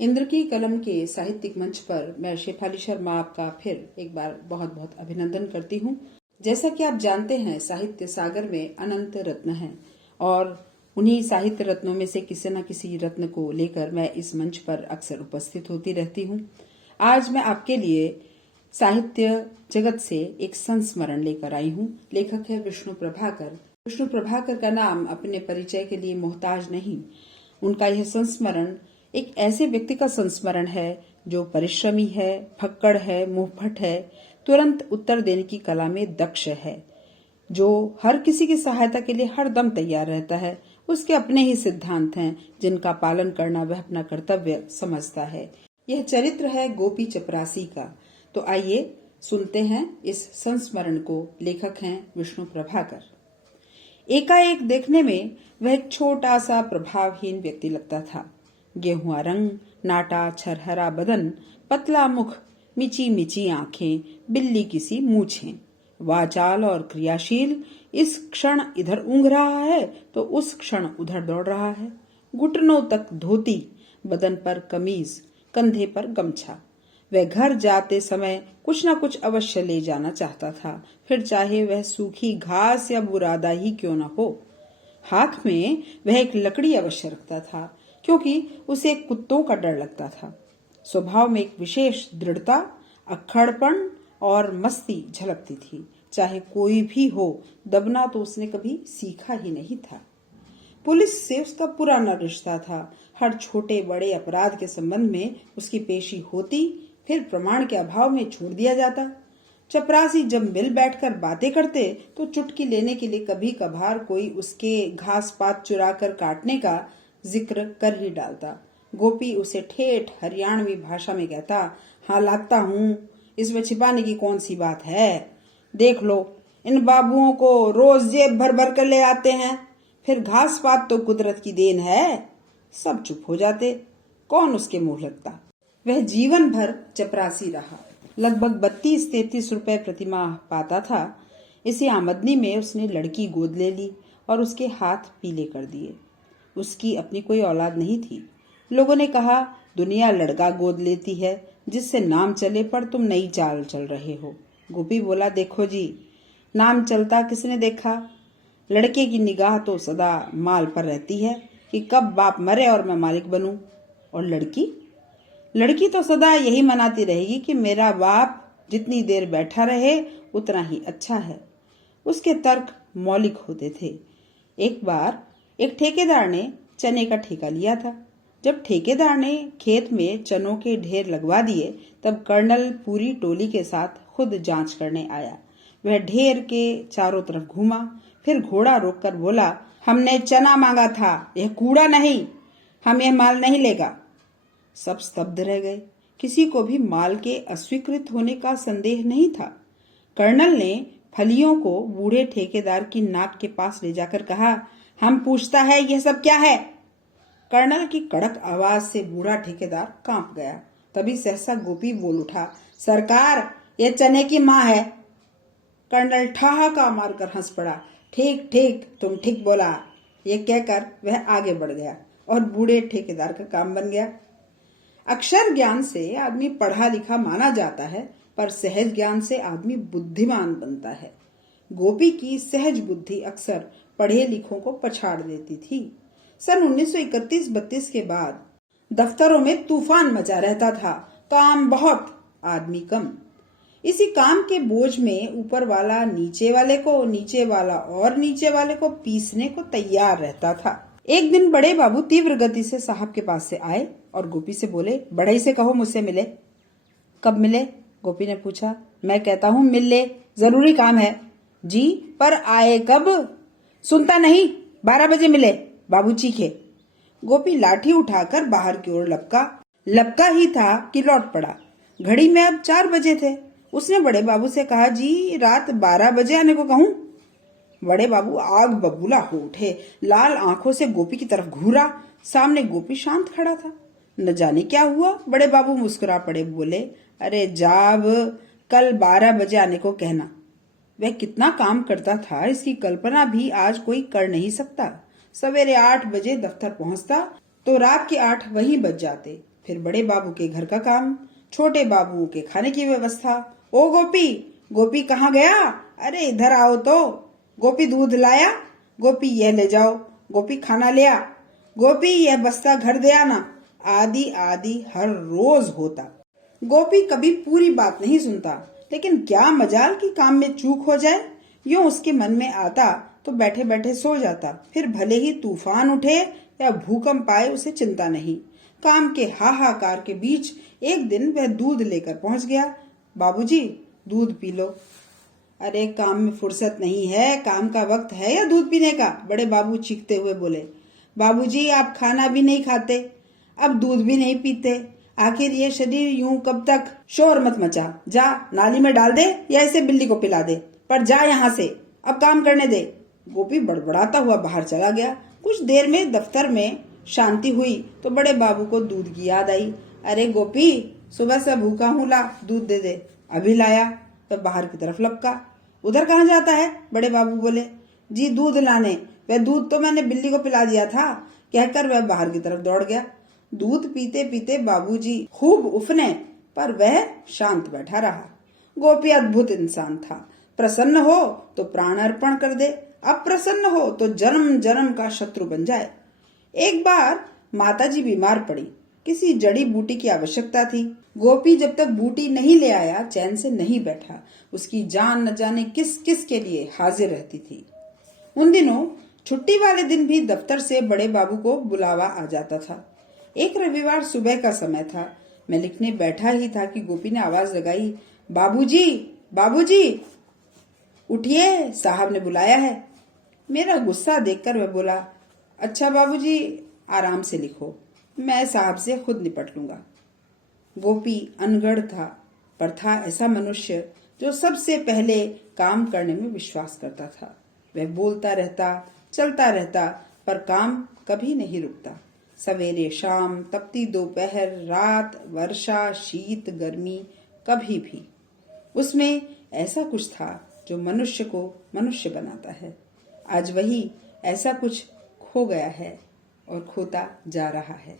इंद्र की कलम के साहित्यिक मंच पर मैं शेफाली शर्मा आपका फिर एक बार बहुत बहुत अभिनंदन करती हूँ। जैसा कि आप जानते हैं, साहित्य सागर में अनंत रत्न हैं और उन्हीं साहित्य रत्नों में से किसी न किसी रत्न को लेकर मैं इस मंच पर अक्सर उपस्थित होती रहती हूँ। आज मैं आपके लिए साहित्य जगत से एक संस्मरण लेकर आई हूँ। लेखक है विष्णु प्रभाकर। विष्णु प्रभाकर का नाम अपने परिचय के लिए मोहताज नहीं। उनका यह संस्मरण एक ऐसे व्यक्ति का संस्मरण है जो परिश्रमी है, फक्कड़ है, मुंहफट है, तुरंत उत्तर देने की कला में दक्ष है, जो हर किसी की सहायता के लिए हर दम तैयार रहता है। उसके अपने ही सिद्धांत हैं जिनका पालन करना वह अपना कर्तव्य समझता है। यह चरित्र है गोपी चपरासी का। तो आइए सुनते हैं इस संस्मरण को। लेखक हैं विष्णु प्रभाकर। एकाएक देखने में वह एक छोटा सा प्रभावहीन व्यक्ति लगता था। गेहुआ रंग, नाटा छरहरा बदन, पतला मुख, मिची मिची आंखें, बिल्ली किसी मूछें, वाचाल और क्रियाशील। इस क्षण इधर ऊँघ रहा है तो उस क्षण उधर दौड़ रहा है। घुटनों तक धोती, बदन पर कमीज, कंधे पर गमछा। वह घर जाते समय कुछ न कुछ अवश्य ले जाना चाहता था, फिर चाहे वह सूखी घास या बुरादा ही क्यों न हो। हाथ में वह एक लकड़ी अवश्य रखता था, क्योंकि उसे कुत्तों का डर लगता था। स्वभाव में एक विशेष दृढ़ता, अक्खड़पन और मस्ती झलकती थी। चाहे कोई भी हो, दबना तो उसने कभी सीखा ही नहीं था। पुलिस से उसका पुराना रिश्ता था। हर छोटे बड़े अपराध के संबंध में उसकी पेशी होती, फिर प्रमाण के अभाव में छोड़ दिया जाता। चपरासी जब मिल बैठकर बातें करते तो चुटकी लेने के लिए कभी कभार कोई उसके घास पात चुरा कर काटने का जिक्र कर ही डालता। गोपी उसे ठेठ हरियाणवी भाषा में कहता, हाँ लागता हूँ, इसमें छिपाने की कौन सी बात है। देख लो, इन बाबुओं को रोज जेब भर भर कर ले आते हैं, फिर घास पात तो कुदरत की देन है। सब चुप हो जाते, कौन उसके मुंह लगता। वह जीवन भर चपरासी रहा। लगभग 32-33 रुपए प्रतिमाह पाता था। इसी आमदनी में उसने लड़की गोद ले ली और उसके हाथ पीले कर दिए। उसकी अपनी कोई औलाद नहीं थी। लोगों ने कहा, दुनिया लड़का गोद लेती है जिससे नाम चले, पर तुम नई चाल चल रहे हो। गोपी बोला, देखो जी, नाम चलता किसने देखा। लड़के की निगाह तो सदा माल पर रहती है कि कब बाप मरे और मैं मालिक बनूं। और लड़की तो सदा यही मनाती रहेगी कि मेरा बाप जितनी देर बैठा रहे उतना ही अच्छा है। उसके तर्क मौलिक होते थे। एक बार एक ठेकेदार ने चने का ठेका लिया था। जब ठेकेदार ने खेत में चनों के ढेर लगवा दिए, तब कर्नल पूरी टोली के साथ खुद जांच करने आया। वह ढेर के चारों तरफ घूमा, फिर घोड़ा रोककर बोला, हमने चना मांगा था, यह कूड़ा नहीं, हम यह माल नहीं लेगा। सब स्तब्ध रह गए। किसी को भी माल के अस्वीकृत होने का संदेह नहीं था। कर्नल ने फलियों को बूढ़े ठेकेदार की नाक के पास ले जाकर कहा, हम पूछता है यह सब क्या है। कर्नल की कड़क आवाज से बूढ़ा ठेकेदार कांप गया। तभी सहसा गोपी बोल उठा, सरकार, यह चने की माँ है। कर्नल ठहाका मारकर हंस पड़ा। ठीक ठीक, तुम ठीक बोला। यह कहकर वह आगे बढ़ गया और बूढ़े ठेकेदार का काम बन गया। अक्षर ज्ञान से आदमी पढ़ा लिखा माना जाता है, पर सहज ज्ञान से आदमी बुद्धिमान बनता है। गोपी की सहज बुद्धि अक्सर पढ़े लिखों को पछाड़ देती थी। सन 1931-32 के बाद दफ्तरों में तूफान मचा रहता था। काम बहुत, आदमी कम। इसी काम के बोझ में ऊपर वाला नीचे वाले को, नीचे वाला और नीचे वाले को पीसने को तैयार रहता था। एक दिन बड़े बाबू तीव्र गति से साहब के पास से आए और गोपी से बोले, बड़े से कहो मुझसे मिले। कब मिले? गोपी ने पूछा। मैं कहता हूँ मिल ले, जरूरी काम है। जी, पर आए कब? सुनता नहीं, 12 बजे मिले, बाबू चीखे। गोपी लाठी उठाकर बाहर की ओर लपका ही था कि लौट पड़ा। घड़ी में अब 4 बजे थे। उसने बड़े बाबू से कहा, जी रात 12 बजे आने को कहूँ? बड़े बाबू आग बबूला हो उठे, लाल आंखों से गोपी की तरफ घूरा। सामने गोपी शांत खड़ा था। न जाने क्या हुआ, बड़े बाबू मुस्कुरा पड़े, बोले, अरे जाब, कल 12 बजे आने को कहना। वह कितना काम करता था, इसकी कल्पना भी आज कोई कर नहीं सकता। सवेरे 8 बजे दफ्तर पहुंचता तो रात के 8 वहीं बज जाते। फिर बड़े बाबू के घर का काम, छोटे बाबू के खाने की व्यवस्था। ओ गोपी, गोपी कहाँ गया? अरे इधर आओ तो। गोपी दूध लाया? गोपी यह ले जाओ। गोपी खाना ले आ। गोपी यह बस्ता घर दे आना। आदि आदि हर रोज होता। गोपी कभी पूरी बात नहीं सुनता, लेकिन क्या मजाल कि काम में चूक हो जाए। यूं उसके मन में आता तो बैठे बैठे सो जाता। फिर भले ही तूफान उठे या भूकंप आए, उसे चिंता नहीं। काम के हाहाकार के बीच एक दिन वह दूध लेकर पहुंच गया। बाबूजी, दूध पी लो। अरे काम में फुर्सत नहीं है, काम का वक्त है या दूध पीने का? बड़े बाबू चीखते हुए बोले। बाबूजी, आप खाना भी नहीं खाते, अब दूध भी नहीं पीते, आखिर ये शरीर यूं कब तक? शोर मत मचा, जा नाली में डाल दे या इसे बिल्ली को पिला दे, पर जा यहाँ से, अब काम करने दे। गोपी बड़बड़ाता हुआ बाहर चला गया। कुछ देर में दफ्तर में शांति हुई तो बड़े बाबू को दूध की याद आई। अरे गोपी, सुबह से भूखा हूँ, ला दूध दे दे। अभी लाया। वह बाहर की तरफ लपका। उधर कहाँ जाता है? बड़े बाबू बोले। जी दूध लाने। वह दूध तो मैंने बिल्ली को पिला दिया था, कहकर वह बाहर की तरफ दौड़ गया। दूध पीते पीते बाबूजी खूब उफने, पर वह शांत बैठा रहा। गोपी अद्भुत इंसान था। प्रसन्न हो तो प्राण अर्पण कर दे, अप्रसन्न हो तो जन्म जन्म का शत्रु बन जाए। एक बार माताजी बीमार पड़ी, किसी जड़ी बूटी की आवश्यकता थी। गोपी जब तक बूटी नहीं ले आया चैन से नहीं बैठा। उसकी जान न जाने किस किस के लिए हाजिर रहती थी। उन दिनों छुट्टी वाले दिन भी दफ्तर से बड़े बाबू को बुलावा आ जाता था। एक रविवार सुबह का समय था। मैं लिखने बैठा ही था कि गोपी ने आवाज लगाई, बाबूजी, बाबूजी, उठिए, साहब ने बुलाया है। मेरा गुस्सा देखकर वह बोला, अच्छा बाबूजी, आराम से लिखो, मैं साहब से खुद निपट लूंगा। गोपी अनगढ़ था, पर था ऐसा मनुष्य जो सबसे पहले काम करने में विश्वास करता था। वह बोलता रहता, चलता रहता, पर काम कभी नहीं रुकता। सवेरे शाम, तपती दोपहर, रात, वर्षा, शीत, गर्मी, कभी भी उसमें ऐसा कुछ था जो मनुष्य को मनुष्य बनाता है। आज वही ऐसा कुछ खो गया है और खोता जा रहा है।